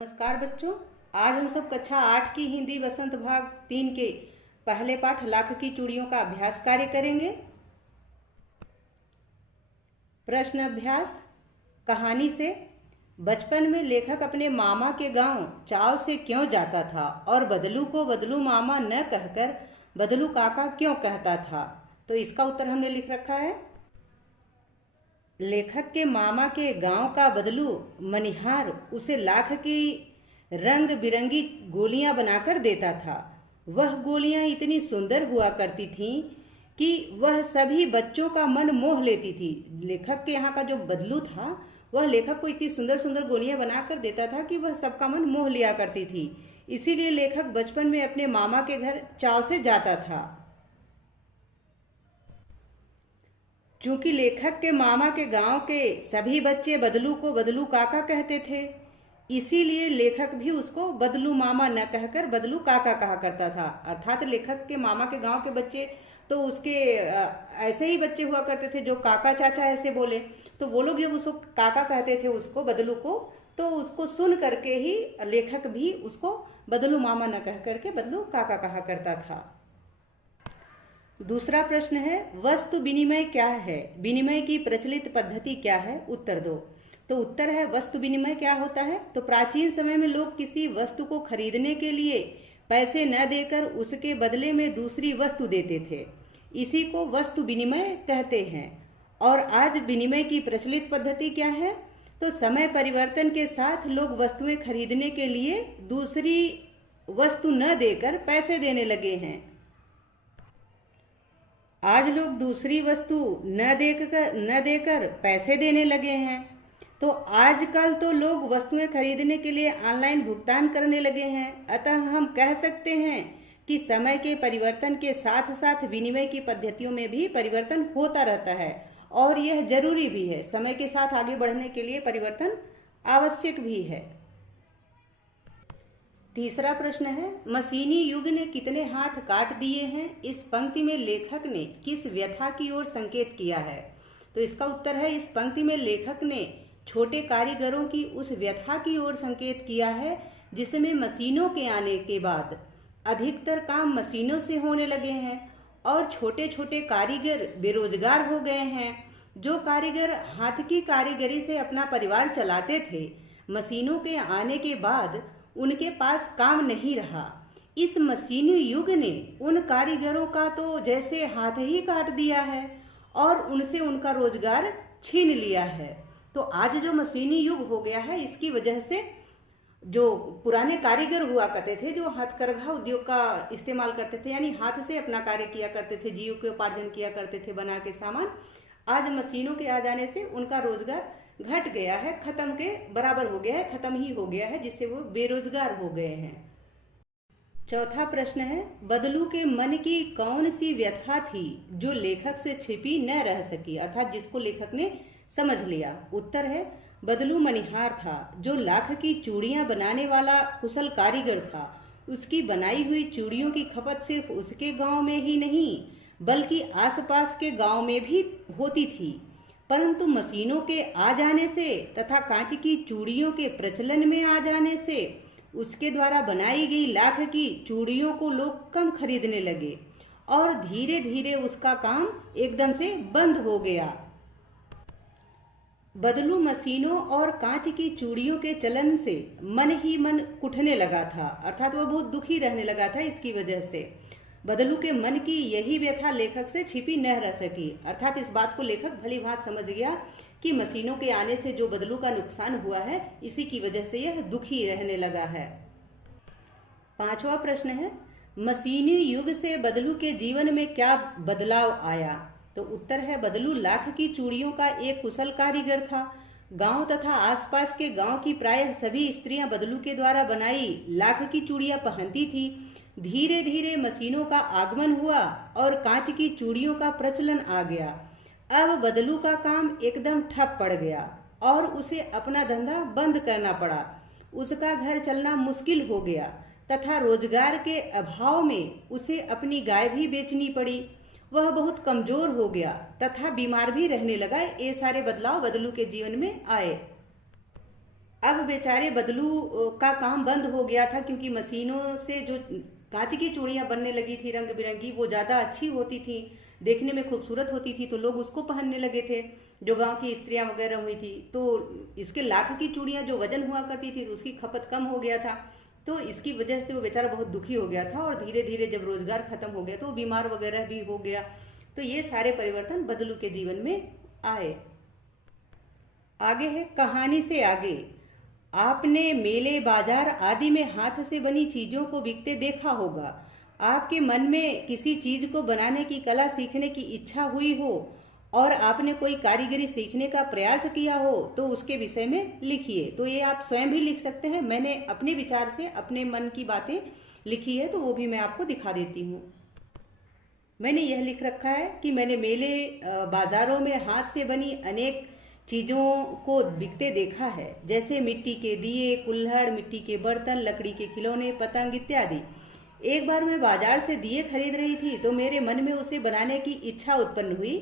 नमस्कार बच्चों। आज हम सब कक्षा 8 की हिंदी वसंत भाग 3 के पहले पाठ लाख की चूड़ियों का अभ्यास कार्य करेंगे। प्रश्न अभ्यास। कहानी से बचपन में लेखक अपने मामा के गांव चाव से क्यों जाता था और बदलू को बदलू मामा न कहकर बदलू काका क्यों कहता था? तो इसका उत्तर हमने लिख रखा है। लेखक के मामा के गांव का बदलू मनिहार उसे लाख की रंग बिरंगी गोलियां बनाकर देता था। वह गोलियां इतनी सुंदर हुआ करती थीं कि वह सभी बच्चों का मन मोह लेती थी। लेखक के यहाँ का जो बदलू था वह लेखक को इतनी सुंदर सुंदर गोलियां बनाकर देता था कि वह सबका मन मोह लिया करती थी। इसीलिए लेखक बचपन में अपने मामा के घर चाव से जाता था। चूंकि लेखक के मामा के गांव के सभी बच्चे बदलू को बदलू काका कहते थे, इसीलिए लेखक भी उसको बदलू मामा न कहकर बदलू काका कहा करता था। अर्थात लेखक के मामा के गांव के बच्चे तो उसके ऐसे ही बच्चे हुआ करते थे जो काका चाचा ऐसे बोले, तो वो लोग जब उसको काका कहते थे उसको बदलू को, तो उसको सुन करके ही लेखक भी उसको बदलू मामा न कह करके बदलू काका कहा करता था। दूसरा प्रश्न है, वस्तु विनिमय क्या है? विनिमय की प्रचलित पद्धति क्या है? उत्तर दो। तो उत्तर है, वस्तु विनिमय क्या होता है? तो प्राचीन समय में लोग किसी वस्तु को खरीदने के लिए पैसे न देकर उसके बदले में दूसरी वस्तु देते थे। इसी को वस्तु विनिमय कहते हैं। और आज विनिमय की प्रचलित पद्धति क्या है? तो समय परिवर्तन के साथ लोग वस्तुएं खरीदने के लिए दूसरी वस्तु न देकर पैसे देने लगे हैं। आज लोग दूसरी वस्तु न देकर पैसे देने लगे हैं। तो आजकल तो लोग वस्तुएं खरीदने के लिए ऑनलाइन भुगतान करने लगे हैं। अतः हम कह सकते हैं कि समय के परिवर्तन के साथ साथ विनिमय की पद्धतियों में भी परिवर्तन होता रहता है और यह जरूरी भी है। समय के साथ आगे बढ़ने के लिए परिवर्तन आवश्यक भी है। तीसरा प्रश्न है, मशीनी युग ने कितने हाथ काट दिए हैं? इस पंक्ति में लेखक ने किस व्यथा की ओर संकेत किया है? तो इसका उत्तर है, इस पंक्ति में लेखक ने छोटे कारीगरों की उस व्यथा की ओर संकेत किया है जिसमें मशीनों के आने के बाद अधिकतर काम मशीनों से होने लगे हैं और छोटे छोटे कारीगर बेरोजगार हो गए हैं। जो कारीगर हाथ की कारीगरी से अपना परिवार चलाते थे, मशीनों के आने के बाद उनके पास काम नहीं रहा। इस मशीनी युग ने उन कारीगरों का तो जैसे हाथ ही काट दिया है और उनसे उनका रोजगार छीन लिया है। तो आज जो मशीनी युग हो गया है, इसकी वजह से जो पुराने कारीगर हुआ करते थे, जो हथकरघा उद्योग का इस्तेमाल करते थे, यानी हाथ से अपना कार्य किया करते थे, जीविकोपार्जन किया करते थे बना के सामान, आज मशीनों के आ जाने से उनका रोजगार घट गया है, खत्म के बराबर हो गया है, खत्म ही हो गया है, जिससे वो बेरोजगार हो गए हैं। चौथा प्रश्न है, बदलू के मन की कौन सी व्यथा थी जो लेखक से छिपी न रह सकी, अर्थात जिसको लेखक ने समझ लिया? उत्तर है, बदलू मनिहार था, जो लाख की चूड़ियां बनाने वाला कुशल कारीगर था। उसकी बनाई हुई चूड़ियों की खपत सिर्फ उसके गांव में ही नहीं बल्कि आसपास के गांव में भी होती थी, परंतु मशीनों के आ जाने से तथा कांच की चूड़ियों के प्रचलन में आ जाने से उसके द्वारा बनाई गई लाख की चूड़ियों को लोग कम खरीदने लगे और धीरे धीरे उसका काम एकदम से बंद हो गया। बदलू मशीनों और कांच की चूड़ियों के चलन से मन ही मन कुटने लगा था, अर्थात वह बहुत दुखी रहने लगा था। इसकी वजह से बदलू के मन की यही व्यथा लेखक से छिपी न रह सकी, अर्थात इस बात को लेखक भली भांति समझ गया कि मशीनों के आने से जो बदलू का नुकसान हुआ है, इसी की वजह से यह दुखी रहने लगा है। पांचवा प्रश्न है, मशीनी युग से बदलू के जीवन में क्या बदलाव आया? तो उत्तर है, बदलू लाख की चूड़ियों का एक कुशल कारीगर था। गांव तथा आसपास के गांव की प्रायः सभी स्त्रियां बदलू के द्वारा बनाई लाख की चूड़ियां पहनती थी। धीरे धीरे मशीनों का आगमन हुआ और कांच की चूड़ियों का प्रचलन आ गया। अब बदलू का काम एकदम ठप पड़ गया और उसे अपना धंधा बंद करना पड़ा। उसका घर चलना मुश्किल हो गया तथा रोजगार के अभाव में उसे अपनी गाय भी बेचनी पड़ी। वह बहुत कमजोर हो गया तथा बीमार भी रहने लगा। ये सारे बदलाव बदलू के जीवन में आए। अब बेचारे बदलू का काम बंद हो गया था, क्योंकि मशीनों से जो कांच की चूड़ियां बनने लगी थी रंग बिरंगी, वो ज़्यादा अच्छी होती थी, देखने में खूबसूरत होती थी, तो लोग उसको पहनने लगे थे, जो गांव की स्त्रियां वगैरह हुई थी। तो इसके लाख की चूड़ियां जो वजन हुआ करती थी, तो उसकी खपत कम हो गया था, तो इसकी वजह से वो बेचारा बहुत दुखी हो गया था, और धीरे धीरे जब रोजगार खत्म हो गया तो वो बीमार वगैरह भी हो गया। तो ये सारे परिवर्तन बदलू के जीवन में आए। आगे है कहानी से आगे। आपने मेले बाजार आदि में हाथ से बनी चीजों को बिकते देखा होगा। आपके मन में किसी चीज को बनाने की कला सीखने की इच्छा हुई हो और आपने कोई कारीगरी सीखने का प्रयास किया हो, तो उसके विषय में लिखिए। तो ये आप स्वयं भी लिख सकते हैं। मैंने अपने विचार से अपने मन की बातें लिखी है, तो वो भी मैं आपको दिखा देती हूँ। मैंने यह लिख रखा है कि मैंने मेले बाजारों में हाथ से बनी अनेक चीज़ों को बिकते देखा है, जैसे मिट्टी के दिए, कुल्हड़, मिट्टी के बर्तन, लकड़ी के खिलौने, पतंग इत्यादि। एक बार मैं बाजार से दिए खरीद रही थी, तो मेरे मन में उसे बनाने की इच्छा उत्पन्न हुई।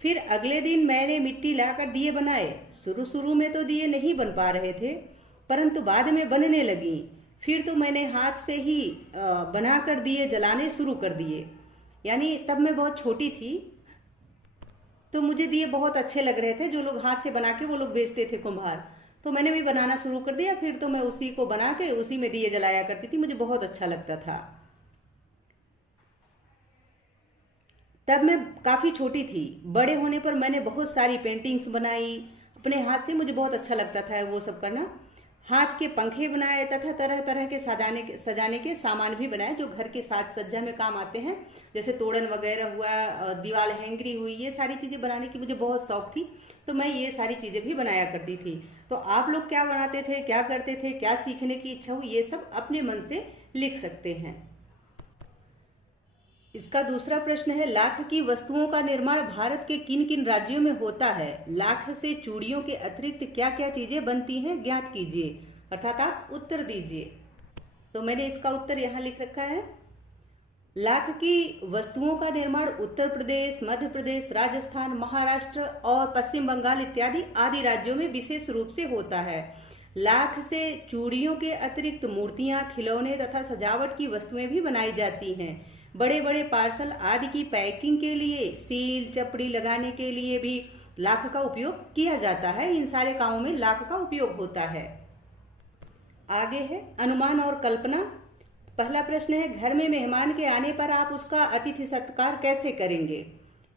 फिर अगले दिन मैंने मिट्टी लाकर दिए बनाए। शुरू शुरू में तो दिए नहीं बन पा रहे थे, परंतु बाद में बनने लगी। फिर तो मैंने हाथ से ही बनाकर दिए जलाने शुरू कर दिए। यानी तब मैं बहुत छोटी थी, तो मुझे दिए बहुत अच्छे लग रहे थे, जो लोग हाथ से बना के वो लोग बेचते थे कुम्हार, तो मैंने भी बनाना शुरू कर दिया। फिर तो मैं उसी को बना के उसी में दिए जलाया करती थी, मुझे बहुत अच्छा लगता था। तब मैं काफ़ी छोटी थी। बड़े होने पर मैंने बहुत सारी पेंटिंग्स बनाई अपने हाथ से, मुझे बहुत अच्छा लगता था वो सब करना। हाथ के पंखे बनाए तथा तरह तरह के सजाने के सामान भी बनाए, जो घर के साज सज्जा में काम आते हैं, जैसे तोड़न वगैरह हुआ, दीवार हैंगरी हुई, ये सारी चीज़ें बनाने की मुझे बहुत शौक थी, तो मैं ये सारी चीज़ें भी बनाया करती थी। तो आप लोग क्या बनाते थे, क्या करते थे, क्या सीखने की इच्छा हुई, ये सब अपने मन से लिख सकते हैं। इसका दूसरा प्रश्न है, लाख की वस्तुओं का निर्माण भारत के किन किन राज्यों में होता है? लाख से चूड़ियों के अतिरिक्त क्या क्या चीजें बनती हैं, ज्ञात कीजिए। अर्थात आप उत्तर दीजिए। तो मैंने इसका उत्तर यहाँ लिख रखा है। लाख की वस्तुओं का निर्माण उत्तर प्रदेश, मध्य प्रदेश, राजस्थान, महाराष्ट्र और पश्चिम बंगाल इत्यादि आदि राज्यों में विशेष रूप से होता है। लाख से चूड़ियों के अतिरिक्त मूर्तियां, खिलौने तथा सजावट की वस्तुएं भी बनाई जाती हैं। बड़े बड़े पार्सल आदि की पैकिंग के लिए, सील चपड़ी लगाने के लिए भी लाख का उपयोग किया जाता है। इन सारे कामों में लाख का उपयोग होता है। आगे है अनुमान और कल्पना। पहला प्रश्न है, घर में मेहमान के आने पर आप उसका अतिथि सत्कार कैसे करेंगे?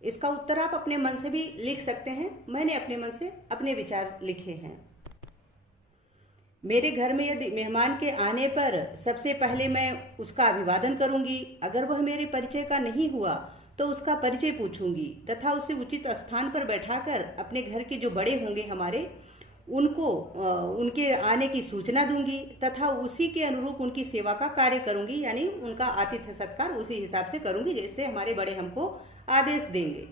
इसका उत्तर आप अपने मन से भी लिख सकते हैं। मैंने अपने मन से अपने विचार लिखे हैं। मेरे घर में यदि मेहमान के आने पर सबसे पहले मैं उसका अभिवादन करूंगी। अगर वह मेरे परिचय का नहीं हुआ तो उसका परिचय पूछूंगी तथा उसे उचित स्थान पर बैठाकर अपने घर के जो बड़े होंगे हमारे, उनको उनके आने की सूचना दूंगी तथा उसी के अनुरूप उनकी सेवा का कार्य करूंगी। यानी उनका आतिथ्य सत्कार उसी हिसाब से करूंगी जैसे हमारे बड़े हमको आदेश देंगे।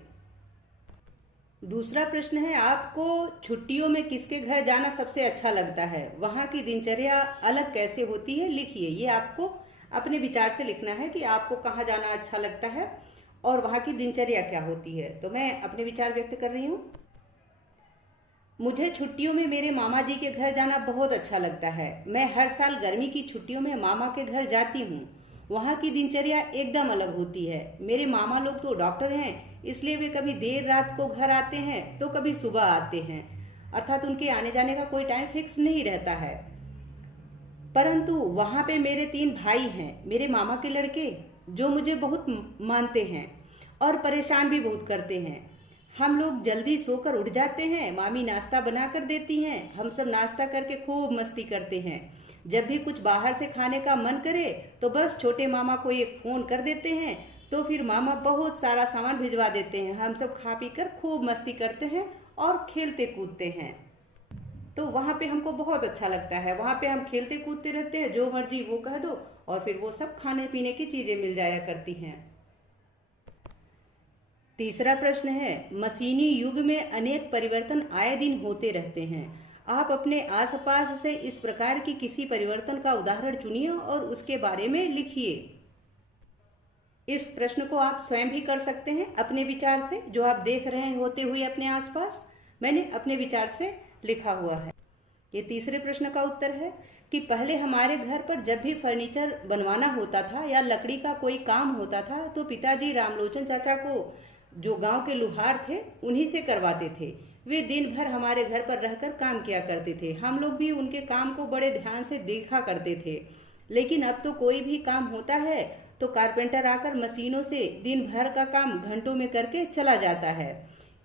दूसरा प्रश्न है, आपको छुट्टियों में किसके घर जाना सबसे अच्छा लगता है? वहाँ की दिनचर्या अलग कैसे होती है, लिखिए। ये आपको अपने विचार से लिखना है कि आपको कहाँ जाना अच्छा लगता है और वहाँ की दिनचर्या क्या होती है। तो मैं अपने विचार व्यक्त कर रही हूँ। मुझे छुट्टियों में मेरे मामा जी के घर जाना बहुत अच्छा लगता है। मैं हर साल गर्मी की छुट्टियों में मामा के घर जाती हूँ। वहाँ की दिनचर्या एकदम अलग होती है। मेरे मामा लोग तो डॉक्टर हैं, इसलिए वे कभी देर रात को घर आते हैं तो कभी सुबह आते हैं, अर्थात उनके आने जाने का कोई टाइम फिक्स नहीं रहता है। परंतु वहाँ पे मेरे 3 भाई हैं, मेरे मामा के लड़के, जो मुझे बहुत मानते हैं और परेशान भी बहुत करते हैं। हम लोग जल्दी सोकर उठ जाते हैं, मामी नाश्ता बना कर देती हैं, हम सब नाश्ता करके खूब मस्ती करते हैं। जब भी कुछ बाहर से खाने का मन करे तो बस छोटे मामा को एक फ़ोन कर देते हैं, तो फिर मामा बहुत सारा सामान भिजवा देते हैं। हम सब खा पी कर खूब मस्ती करते हैं और खेलते कूदते हैं। तो वहाँ पे हमको बहुत अच्छा लगता है। वहाँ पे हम खेलते कूदते रहते हैं, जो मर्जी वो कह दो और फिर वो सब खाने पीने की चीज़ें मिल जाया करती हैं। तीसरा प्रश्न है, मशीनी युग में अनेक परिवर्तन आए दिन होते रहते हैं। आप अपने आसपास से इस प्रकार की किसी परिवर्तन का उदाहरण चुनिए और उसके बारे में लिखिए। इस प्रश्न को आप स्वयं भी कर सकते हैं अपने विचार से, जो आप देख रहे हैं होते हुए अपने आसपास। मैंने अपने विचार से लिखा हुआ है। ये तीसरे प्रश्न का उत्तर है कि पहले हमारे घर पर जब भी फर्नीचर बनवाना होता था या लकड़ी का कोई काम होता था तो पिताजी रामलोचन चाचा को, जो गांव के लुहार थे, उन्हीं से करवाते थे। वे दिन भर हमारे घर पर रहकर काम किया करते थे। हम लोग भी उनके काम को बड़े ध्यान से देखा करते थे। लेकिन अब तो कोई भी काम होता है तो कारपेंटर आकर मशीनों से दिन भर का काम घंटों में करके चला जाता है।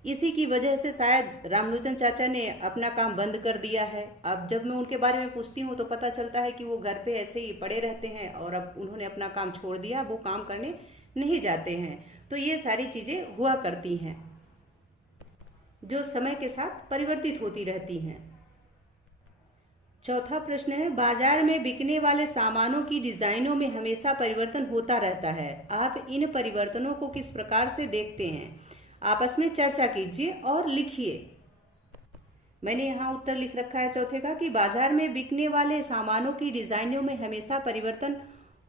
इसी की वजह से शायद रामलोचन चाचा ने अपना काम बंद कर दिया है। अब जब मैं उनके बारे में पूछती हूँ तो पता चलता है कि वो घर पे ऐसे ही पड़े रहते हैं और अब उन्होंने अपना काम छोड़ दिया, वो काम करने नहीं जाते हैं। तो ये सारी चीज़ें हुआ करती हैं जो समय के साथ परिवर्तित होती रहती हैं। चौथा प्रश्न है, बाजार में बिकने वाले सामानों की डिजाइनों में हमेशा परिवर्तन होता रहता है। आप इन परिवर्तनों को किस प्रकार से देखते हैं? आपस में चर्चा कीजिए और लिखिए। मैंने यहाँ उत्तर लिख रखा है चौथे का कि बाजार में बिकने वाले सामानों की डिजाइनों में हमेशा परिवर्तन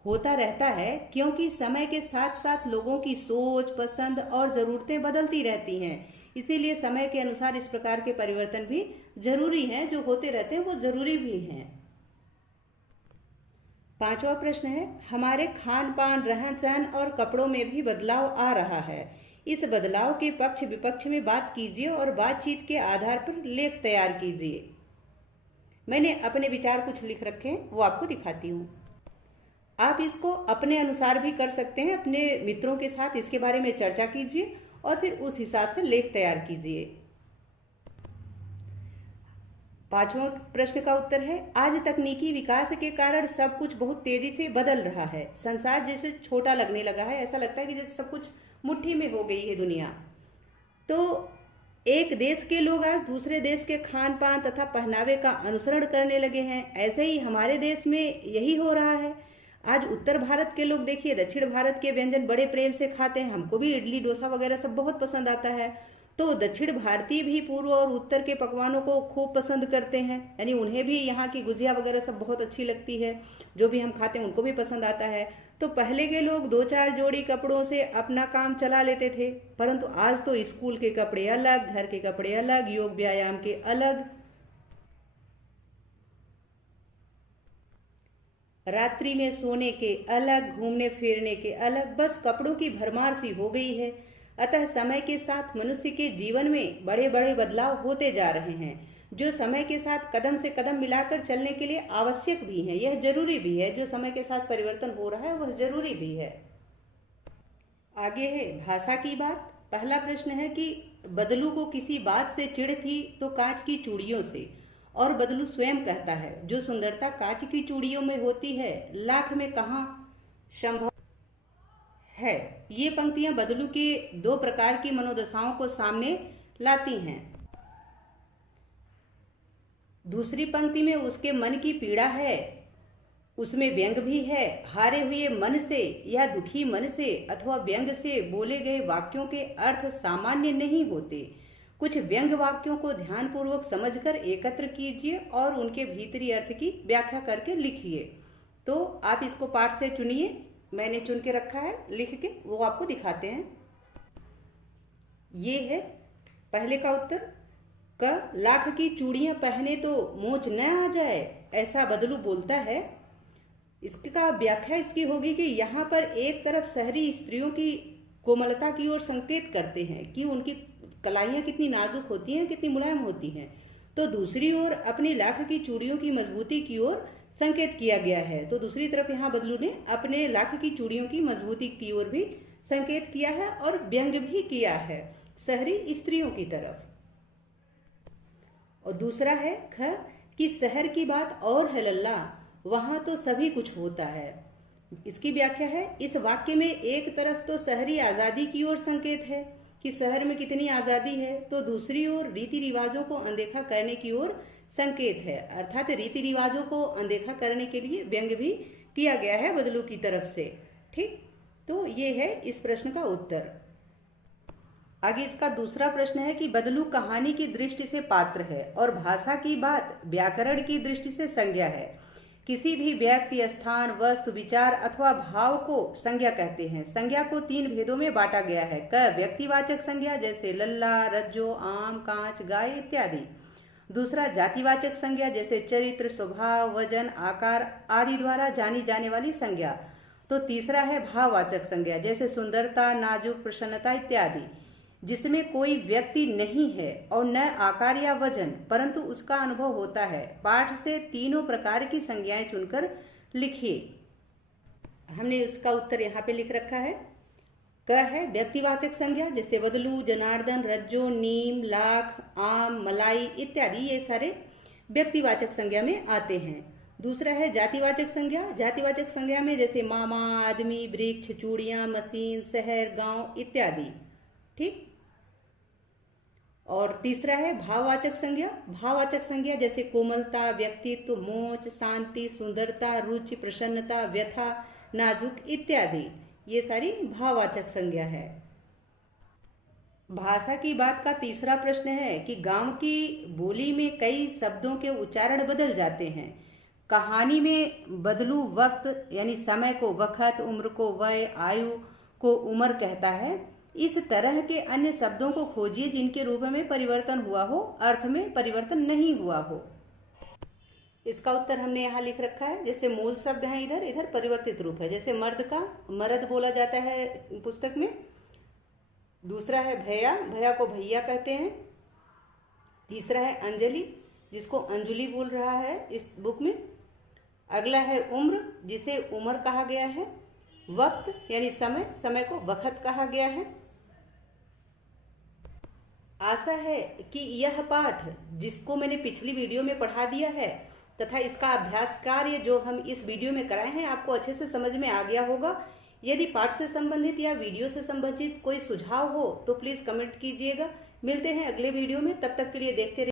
होता रहता है क्योंकि समय के साथ साथ लोगों की सोच, पसंद और ज़रूरतें बदलती रहती हैं। इसीलिए समय के अनुसार इस प्रकार के परिवर्तन भी जरूरी हैं, जो होते रहते हैं वो जरूरी भी हैं। पांचवा प्रश्न है, हमारे खान पान, रहन सहन और कपड़ों में भी बदलाव आ रहा है। इस बदलाव के पक्ष विपक्ष में बात कीजिए और बातचीत के आधार पर लेख तैयार कीजिए। मैंने अपने विचार कुछ लिख रखे हैं, वो आपको दिखाती हूँ। आप इसको अपने अनुसार भी कर सकते हैं। अपने मित्रों के साथ इसके बारे में चर्चा कीजिए और फिर उस हिसाब से लेख तैयार कीजिए। पांचवा प्रश्न का उत्तर है, आज तकनीकी विकास के कारण सब कुछ बहुत तेजी से बदल रहा है। संसार जैसे छोटा लगने लगा है, ऐसा लगता है कि जैसे सब कुछ मुट्ठी में हो गई है दुनिया। तो एक देश के लोग आज दूसरे देश के खान पान तथा पहनावे का अनुसरण करने लगे हैं। ऐसे ही हमारे देश में यही हो रहा है। आज उत्तर भारत के लोग देखिए दक्षिण भारत के व्यंजन बड़े प्रेम से खाते हैं। हमको भी इडली डोसा वगैरह सब बहुत पसंद आता है। तो दक्षिण भारतीय भी पूर्व और उत्तर के पकवानों को खूब पसंद करते हैं, यानी उन्हें भी यहाँ की गुजिया वगैरह सब बहुत अच्छी लगती है। जो भी हम खाते हैं उनको भी पसंद आता है। तो पहले के लोग 2-4 जोड़ी कपड़ों से अपना काम चला लेते थे, परंतु आज तो स्कूल के कपड़े अलग, घर के कपड़े अलग, योग व्यायाम के अलग, रात्रि में सोने के अलग, घूमने फिरने के अलग, बस कपड़ों की भरमार सी हो गई है। अतः समय के साथ मनुष्य के जीवन में बड़े बड़े बदलाव होते जा रहे हैं, जो समय के साथ कदम से कदम मिलाकर चलने के लिए आवश्यक भी है। यह जरूरी भी है, जो समय के साथ परिवर्तन हो रहा है वह जरूरी भी है। आगे है भाषा की बात। पहला प्रश्न है कि बदलू को किसी बात से चिढ़ थी तो कांच की चूड़ियों से, और बदलू स्वयं कहता है, जो सुंदरता कांच की चूड़ियों में होती है लाख में कहाँ संभव है। ये पंक्तियां बदलू के 2 प्रकार की मनोदशाओं को सामने लाती हैं। दूसरी पंक्ति में उसके मन की पीड़ा है, उसमें व्यंग भी है। हारे हुए मन से या दुखी मन से अथवा व्यंग से बोले गए वाक्यों के अर्थ सामान्य नहीं होते। कुछ व्यंग वाक्यों को ध्यानपूर्वक समझकर एकत्र कीजिए और उनके भीतरी अर्थ की व्याख्या करके लिखिए। तो आप इसको पाठ से चुनिए, मैंने चुन के रखा है लिख के, वो आपको दिखाते हैं। ये है पहले का उत्तर। क लाख की चूड़ियां पहने तो मोच न आ जाए, ऐसा बदलू बोलता है। इसका व्याख्या इसकी होगी कि यहाँ पर एक तरफ शहरी स्त्रियों की कोमलता की ओर संकेत करते हैं कि उनकी कलाइयाँ कितनी नाजुक होती हैं, कितनी मुलायम होती हैं, तो दूसरी ओर अपनी लाख की चूड़ियों की मजबूती की ओर संकेत किया गया है। तो दूसरी तरफ यहाँ बदलू ने अपने लाख की चूड़ियों की मजबूती की ओर भी संकेत किया है और व्यंग भी किया है शहरी स्त्रियों की तरफ। और दूसरा है ख कि शहर की बात और है लल्ला, वहां तो सभी कुछ होता है। इसकी व्याख्या है, इस वाक्य में एक तरफ तो शहरी आजादी की ओर संकेत है कि शहर में कितनी आजादी है, तो दूसरी ओर रीति रिवाजों को अनदेखा करने की ओर संकेत है। अर्थात रीति रिवाजों को अनदेखा करने के लिए व्यंग भी किया गया है बदलू की तरफ से। ठीक, तो ये है इस प्रश्न का उत्तर। आगे इसका दूसरा प्रश्न है कि बदलू कहानी की दृष्टि से पात्र है और भाषा की बात व्याकरण की दृष्टि से संज्ञा है। किसी भी व्यक्ति, स्थान, वस्तु, विचार अथवा भाव को संज्ञा कहते हैं। संज्ञा को 3 भेदों में बांटा गया है। क व्यक्तिवाचक संज्ञा जैसे लल्ला, रज्जो, आम, कांच, गाय इत्यादि। दूसरा जातिवाचक संज्ञा जैसे चरित्र, स्वभाव, वजन, आकार आदि द्वारा जानी जाने वाली संज्ञा। तो तीसरा है भाववाचक संज्ञा जैसे सुंदरता, नाजुक, प्रसन्नता इत्यादि, जिसमें कोई व्यक्ति नहीं है और न आकार या वजन, परंतु उसका अनुभव होता है। पाठ से तीनों प्रकार की संज्ञाएं चुनकर लिखिए। हमने उसका उत्तर यहाँ पे लिख रखा है। क है व्यक्तिवाचक संज्ञा जैसे वदलू, जनार्दन, रज्जो, नीम, लाख, आम, मलाई इत्यादि, ये सारे व्यक्तिवाचक संज्ञा में आते हैं। दूसरा है जातिवाचक संज्ञा। जातिवाचक संज्ञा में जैसे मामा, आदमी, वृक्ष, चूड़ियाँ, मशीन, शहर, गांव इत्यादि। ठीक। और तीसरा है भाववाचक संज्ञा। भाववाचक संज्ञा जैसे कोमलता, व्यक्तित्व, मोच, शांति, सुंदरता, रुचि, प्रसन्नता, व्यथा, नाजुक इत्यादि, ये सारी भाववाचक संज्ञा है। भाषा की बात का तीसरा प्रश्न है कि गांव की बोली में कई शब्दों के उच्चारण बदल जाते हैं। कहानी में बदलू वक्त यानी समय को वक्त, उम्र को वय, आयु को उम्र कहता है। इस तरह के अन्य शब्दों को खोजिए जिनके रूप में परिवर्तन हुआ हो, अर्थ में परिवर्तन नहीं हुआ हो। इसका उत्तर हमने यहाँ लिख रखा है। जैसे मूल शब्द है इधर, इधर परिवर्तित रूप है। जैसे मर्द का मर्द बोला जाता है पुस्तक में। दूसरा है भैया, भैया को भैया कहते हैं। तीसरा है अंजलि, जिसको अंजलि बोल रहा है इस बुक में। अगला है उम्र, जिसे उम्र कहा गया है। वक्त यानी समय, समय को वक्त कहा गया है। आशा है कि यह पाठ, जिसको मैंने पिछली वीडियो में पढ़ा दिया है तथा इसका अभ्यास कार्य जो हम इस वीडियो में कराए हैं, आपको अच्छे से समझ में आ गया होगा। यदि पाठ से संबंधित या वीडियो से संबंधित कोई सुझाव हो तो प्लीज़ कमेंट कीजिएगा। मिलते हैं अगले वीडियो में, तब तक के लिए देखते रहिए।